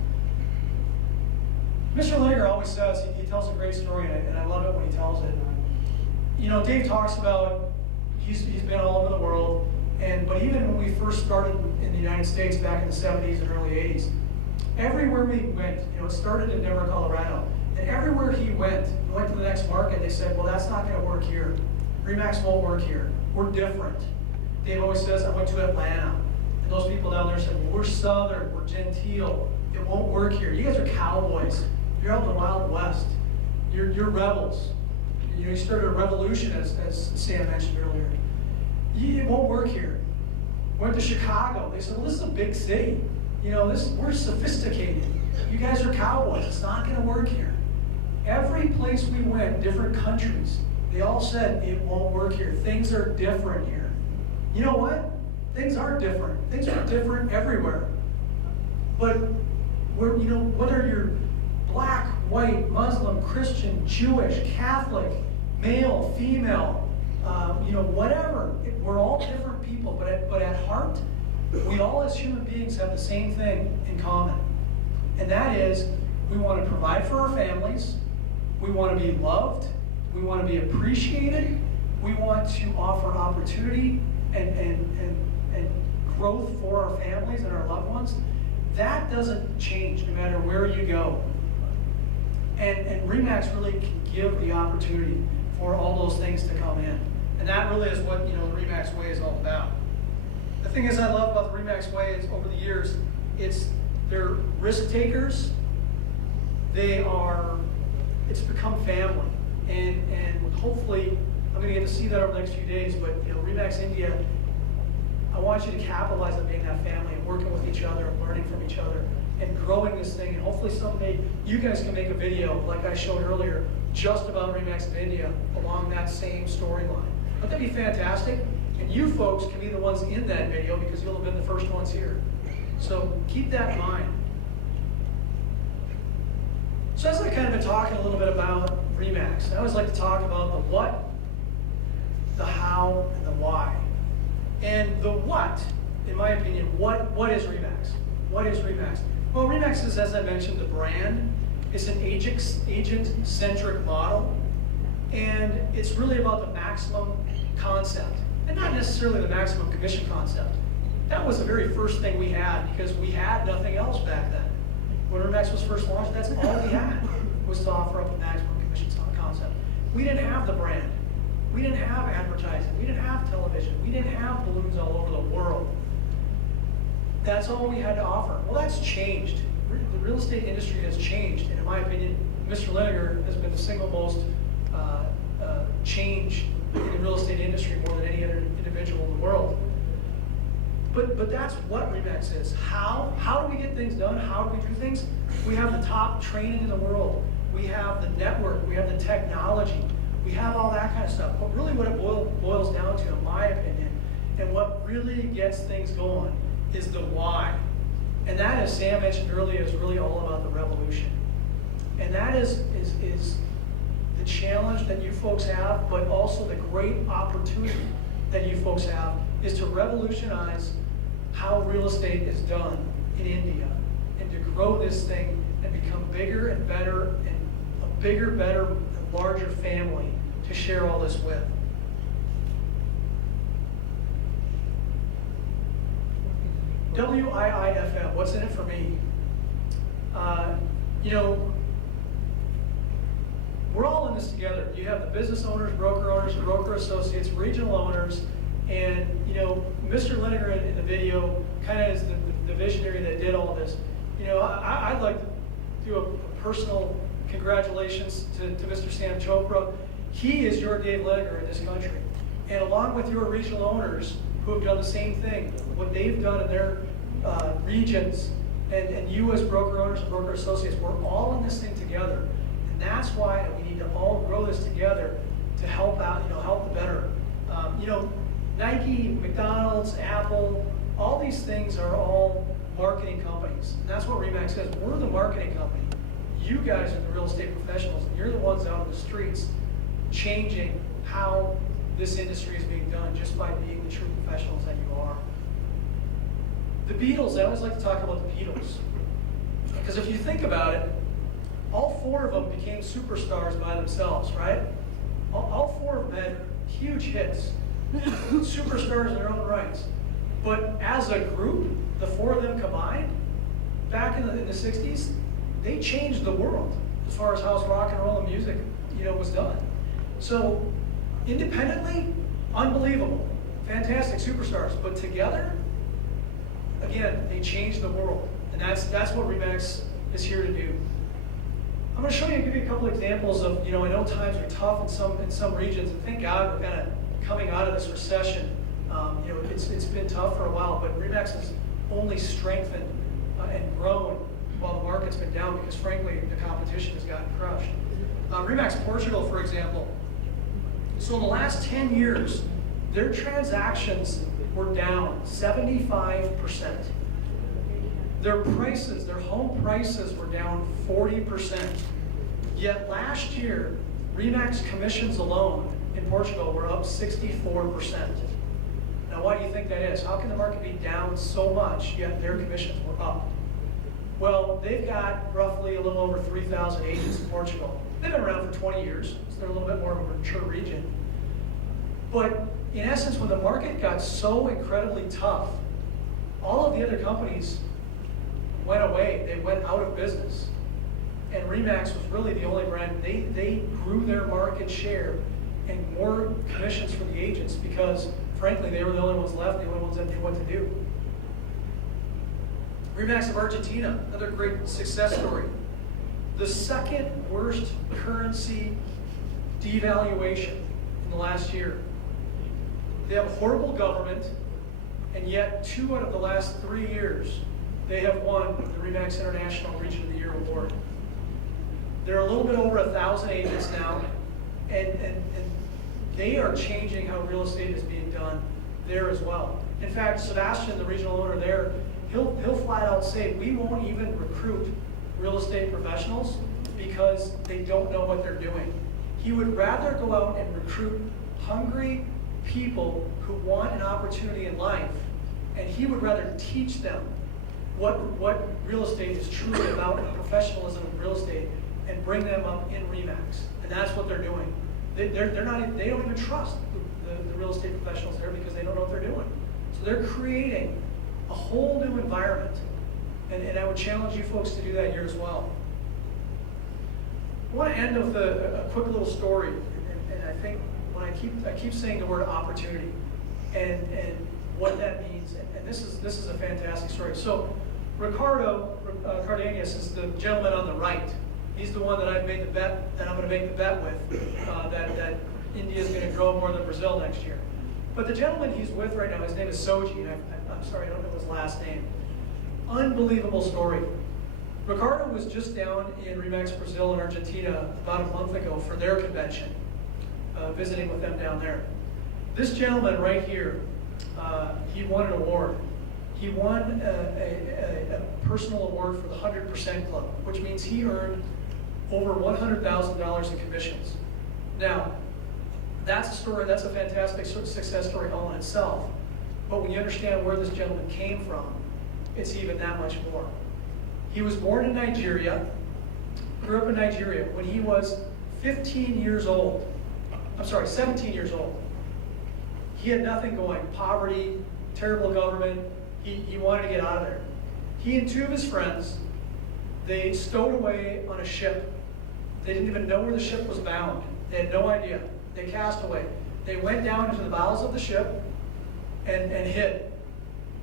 Mr. Lineker always says, he tells a great story, and I love it when he tells it. You know, Dave talks about, he's been all over the world, but even when we first started in the United States back in the 70s and early 80s, everywhere we went, it started in Denver, Colorado, and everywhere he went to the next market, they said, well, that's not going to work here. Remax won't work here. We're different. Dave always says, I went to Atlanta, and those people down there said, well, we're Southern, we're genteel. It won't work here. You guys are cowboys. You're out in the Wild West. You're rebels. You started a revolution, as Sam mentioned earlier. It won't work here. Went to Chicago. They said, well, this is a big city. We're sophisticated. You guys are cowboys. It's not going to work here. Every place we went, different countries, they all said, it won't work here. Things are different here. You know what? Things are different. Things are different everywhere. But whether you're black, white, Muslim, Christian, Jewish, Catholic, male, female, whatever, we're all different people. But at heart, we all as human beings have the same thing in common. And that is, we want to provide for our families. We want to be loved. We want to be appreciated. We want to offer opportunity and growth for our families and our loved ones. That doesn't change no matter where you go. And Remax really can give the opportunity for all those things to come in. And that really is what the Remax Way is all about. The thing is I love about the Remax Way is over the years, they're risk takers. It's become family. And hopefully, I'm going to get to see that over the next few days, but Remax India, I want you to capitalize on being that family and working with each other and learning from each other and growing this thing. And hopefully someday you guys can make a video, like I showed earlier, just about Remax in India along that same storyline. Wouldn't that be fantastic? And you folks can be the ones in that video because you'll have been the first ones here. So keep that in mind. So as I kind of been talking a little bit about Remax, I always like to talk about the what, the how, and the why. And the what, in my opinion, what is Remax? What is Remax? Well, Remax is, as I mentioned, the brand. It's an agent-centric model. And it's really about the maximum concept. And not necessarily the maximum commission concept. That was the very first thing we had because we had nothing else back then. When Remax was first launched, that's all we had was to offer up a maximum commission concept. We didn't have the brand. We didn't have advertising. We didn't have television. We didn't have balloons all over the world. That's all we had to offer. Well, that's changed. The real estate industry has changed. And in my opinion, Mr. Lineker has been the single most change in the real estate industry more than any other individual in the world. But that's what Remax is. How do we get things done? How do we do things? We have the top training in the world. We have the network. We have the technology. We have all that kind of stuff. But really what it boils down to, in my opinion, and what really gets things going is the why. And that, as Sam mentioned earlier, is really all about the revolution. And that is the challenge that you folks have, but also the great opportunity that you folks have is to revolutionize how real estate is done in India and to grow this thing and become bigger and better and a bigger, better, and larger family to share all this with. WIIFM, what's in it for me? You know, we're all in this together. You have the business owners, broker associates, regional owners, and you know, Mr. Lineker in the video kind of is the visionary that did all this. You know, I'd like to do a personal congratulations to Mr. Sam Chopra. He is your Dave Lineker in this country. And along with your regional owners who have done the same thing, what they've done in their regions, and you as broker owners and broker associates, we're all in this thing together. And that's why we need to all grow this together to help out, you know, help the better. You know, Nike, McDonald's, Apple, all these things are all marketing companies. And that's what RE/MAX says. We're the marketing company. You guys are the real estate professionals, and you're the ones out on the streets changing how this industry is being done just by being the true professionals that you are. The Beatles, I always like to talk about the Beatles. Because if you think about it, all four of them became superstars by themselves, right? All four of them had huge hits, superstars in their own rights. But as a group, the four of them combined, back in the 60s, they changed the world as far as how rock and roll and music, you know, was done. So independently, unbelievable, fantastic superstars. But together, again, they changed the world. And that's what RE/MAX is here to do. I'm going to show you, give you a couple examples of, you know, I know times are tough in some regions, and thank God we're kind of coming out of this recession. You know, it's been tough for a while, but RE/MAX has only strengthened and grown while the market's been down because, frankly, the competition has gotten crushed. RE/MAX Portugal, for example. So in the last 10 years, their transactions were down 75%. Their prices, their home prices were down 40%. Yet last year, RE/MAX commissions alone in Portugal were up 64%. Now, why do you think that is? How can the market be down so much, yet their commissions were up? Well, they've got roughly a little over 3,000 agents in Portugal. They've been around for 20 years, so they're a little bit more of a mature region. But in essence, when the market got so incredibly tough, all of the other companies went away. They went out of business. And RE/MAX was really the only brand. They grew their market share and more commissions for the agents because, frankly, they were the only ones left, the only ones that knew what to do. RE/MAX of Argentina, another great success story. The second worst currency devaluation in the last year. They have a horrible government, and yet 2 out of the last 3 years, they have won the RE/MAX International Region of the Year award. They're a little bit over 1,000 agents now, and they are changing how real estate is being done there as well. In fact, Sebastian, the regional owner there, he'll flat out say, we won't even recruit real estate professionals because they don't know what they're doing. He would rather go out and recruit hungry people who want an opportunity in life, and he would rather teach them what real estate is truly about, and professionalism in real estate, and bring them up in RE/MAX. And that's what they're doing. They don't even trust the real estate professionals there because they don't know what they're doing. So they're creating a whole new environment. And I would challenge you folks to do that here as well. I want to end with a quick little story. And I think when I keep saying the word opportunity and what that means. And this is a fantastic story. So Ricardo Cardenas is the gentleman on the right. He's the one that I've made the bet, that I'm going to make the bet with, that India is going to grow more than Brazil next year. But the gentleman he's with right now, his name is Soji, and I'm sorry, I don't know his last name. Unbelievable story. Ricardo was just down in RE/MAX Brazil and Argentina about a month ago for their convention, visiting with them down there. This gentleman right here, he won an award. He won a personal award for the 100% Club, which means he earned over $100,000 in commissions. Now, that's a story, that's a fantastic success story all in itself. But when you understand where this gentleman came from, it's even that much more. He was born in Nigeria. grew up in Nigeria. When he was 17 years old, he had nothing going. Poverty, terrible government. He wanted to get out of there. He and two of his friends, they stowed away on a ship. They didn't even know where the ship was bound. They had no idea. They cast away. They went down into the bowels of the ship and hid.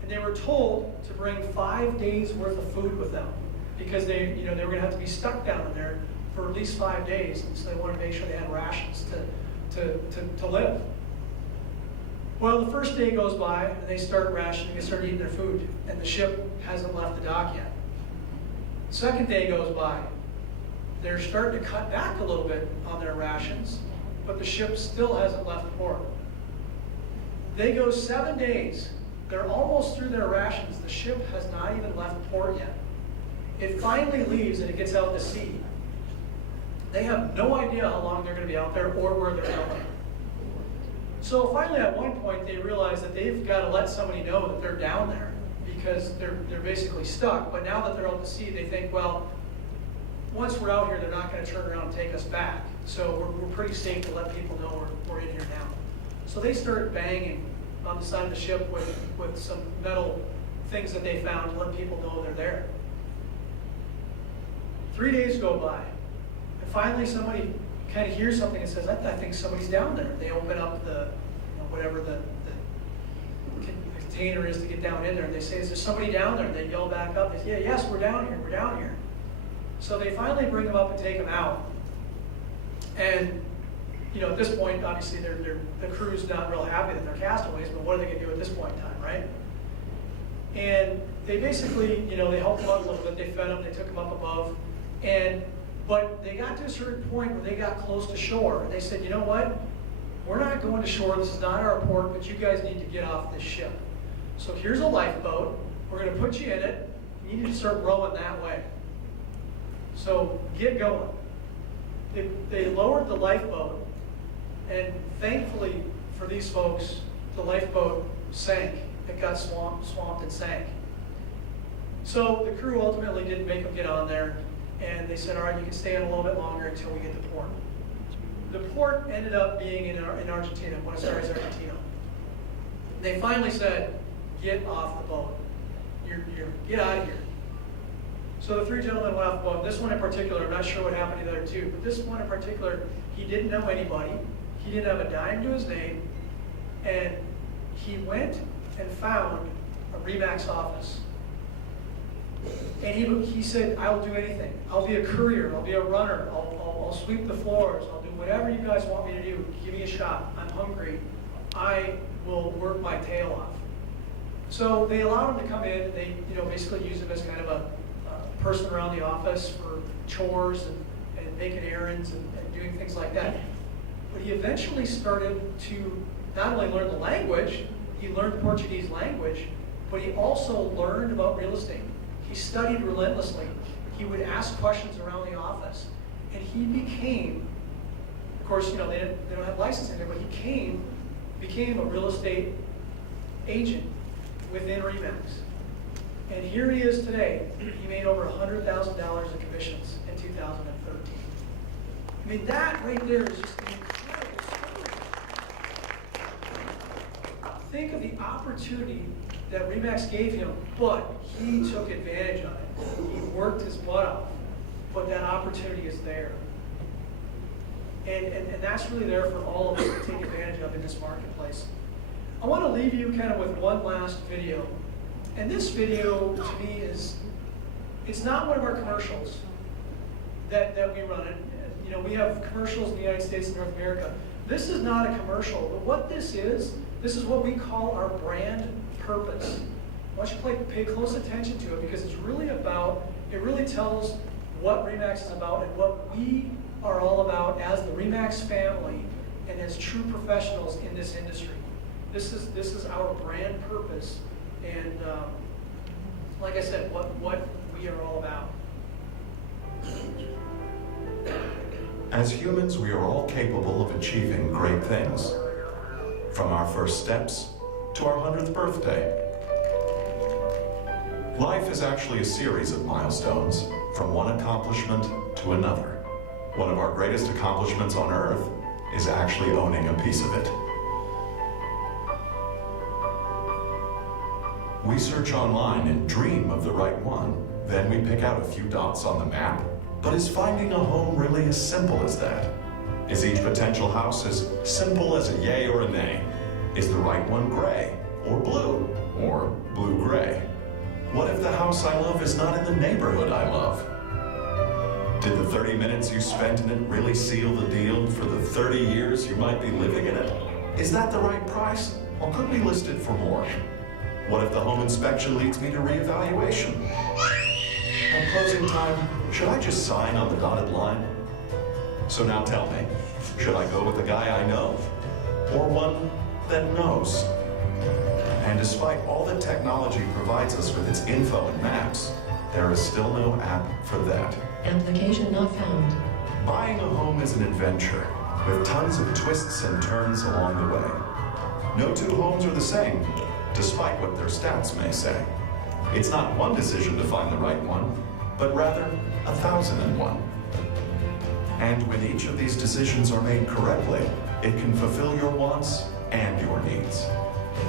And they were told to bring 5 days worth of food with them because they were going to have to be stuck down in there for at least 5 days. And so they wanted to make sure they had rations to live. Well, the first day goes by and they start rationing, they start eating their food, and the ship hasn't left the dock yet. Second day goes by. They're starting to cut back a little bit on their rations, but the ship still hasn't left port. They go 7 days. They're almost through their rations. The ship has not even left port yet. It finally leaves and it gets out to sea. They have no idea how long they're going to be out there or where they're going. So finally, at one point, they realize that they've got to let somebody know that they're down there because they're basically stuck. But now that they're out to sea, they think, well, once we're out here, they're not going to turn around and take us back. So we're pretty safe to let people know we're in here now. So they start banging on the side of the ship with some metal things that they found to let people know they're there. 3 days go by, and finally somebody kind of hears something and says, I think somebody's down there. They open up the, whatever the container is to get down in there, and they say, is there somebody down there? And they yell back up, they say, yeah, yes, we're down here. So they finally bring them up and take them out. And at this point, obviously, the crew's not real happy that they're castaways, but what are they going to do at this point in time, right? And they basically, they helped them out a little bit. They fed them, they took them up above. But they got to a certain point where they got close to shore. And they said, you know what? We're not going to shore. This is not our port, but you guys need to get off this ship. So here's a lifeboat. We're going to put you in it. You need to start rowing that way. So get going. They lowered the lifeboat, and thankfully for these folks, the lifeboat sank. It got swamped and sank. So the crew ultimately didn't make them get on there, and they said, all right, you can stay in a little bit longer until we get to port. The port ended up being in Argentina, Buenos Aires, Argentina. They finally said, get off the boat. Get out of here. So the three gentlemen went off the boat. This one in particular, I'm not sure what happened to the other two, but this one in particular, he didn't know anybody. He didn't have a dime to his name, and he went and found a RE/MAX office. And he said, I'll do anything. I'll be a courier. I'll be a runner. I'll sweep the floors. I'll do whatever you guys want me to do. Give me a shot. I'm hungry. I will work my tail off. So they allowed him to come in. And they, basically use him as kind of a person around the office for chores and making errands and doing things like that. But he eventually started to not only learn the language, he learned Portuguese language, but he also learned about real estate. He studied relentlessly. He would ask questions around the office. And he became, of course, they don't have licensing there, but he became a real estate agent within RE/MAX. And here he is today. He made over $100,000 in commissions in 2013. I mean, that right there is just an incredible story. Think of the opportunity that RE/MAX gave him, but he took advantage of it. He worked his butt off, but that opportunity is there. And that's really there for all of us to take advantage of in this marketplace. I want to leave you kind of with one last video. And this video, to me, it's not one of our commercials that we run. We have commercials in the United States and North America. This is not a commercial, but what this is what we call our brand purpose. I want you to pay close attention to it because it really tells what RE/MAX is about and what we are all about as the RE/MAX family and as true professionals in this industry. This is our brand purpose. And like I said, what we are all about. As humans, we are all capable of achieving great things. From our first steps to our 100th birthday. Life is actually a series of milestones, from one accomplishment to another. One of our greatest accomplishments on earth is actually owning a piece of it. We search online and dream of the right one. Then we pick out a few dots on the map. But is finding a home really as simple as that? Is each potential house as simple as a yay or a nay? Is the right one gray or blue or blue-gray? What if the house I love is not in the neighborhood I love? Did the 30 minutes you spent in it really seal the deal for the 30 years you might be living in it? Is that the right price, or could we list it for more? What if the home inspection leads me to reevaluation? At closing time, should I just sign on the dotted line? So now tell me, should I go with the guy I know, or one that knows? And despite all that technology provides us with its info and maps, there is still no app for that. Application not found. Buying a home is an adventure, with tons of twists and turns along the way. No two homes are the same, despite what their stats may say. It's not one decision to find the right one, but rather 1,001. And when each of these decisions are made correctly, it can fulfill your wants and your needs.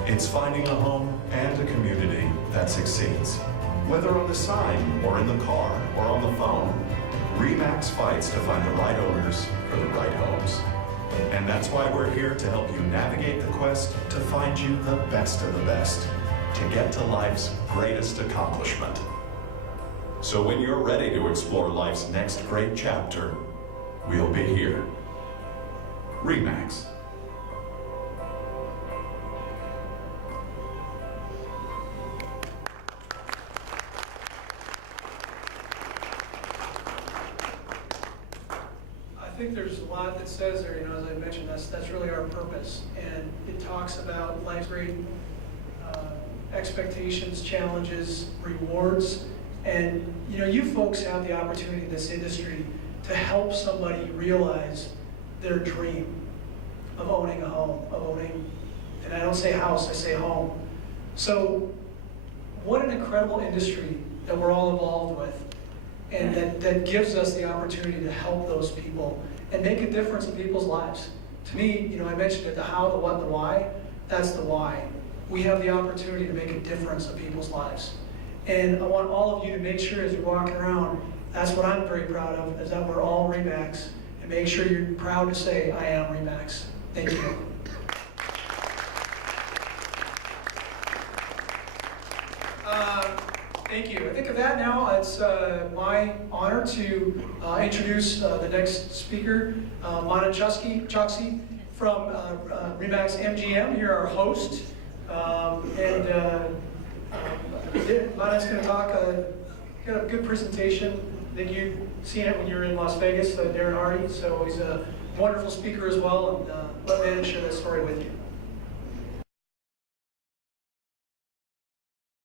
It's finding a home and a community that succeeds. Whether on the sign, or in the car, or on the phone, RE/MAX fights to find the right owners for the right homes. And that's why we're here to help you navigate the quest to find you the best of the best, to get to life's greatest accomplishment. So when you're ready to explore life's next great chapter, we'll be here. RE/MAX. I think there's a lot that says there, as I mentioned, that's really our purpose. And it talks about life's great expectations, challenges, rewards. And, you folks have the opportunity in this industry to help somebody realize their dream of owning a home, and I don't say house, I say home. So what an incredible industry that we're all involved with, and that gives us the opportunity to help those people and make a difference in people's lives. To me, I mentioned it, the how, the what, the why. That's the why. We have the opportunity to make a difference in people's lives. And I want all of you to make sure as you're walking around, that's what I'm very proud of, is that we're all RE/MAX. And make sure you're proud to say, I am RE/MAX. Thank you. Thank you. I think of that now, it's my honor to introduce the next speaker, Mana Choksi from RE/MAX MGM. You're our host. Mana's going to talk, got a good presentation. I think you've seen it when you were in Las Vegas, Darren Hardy. So he's a wonderful speaker as well. And let Mana share that story with you.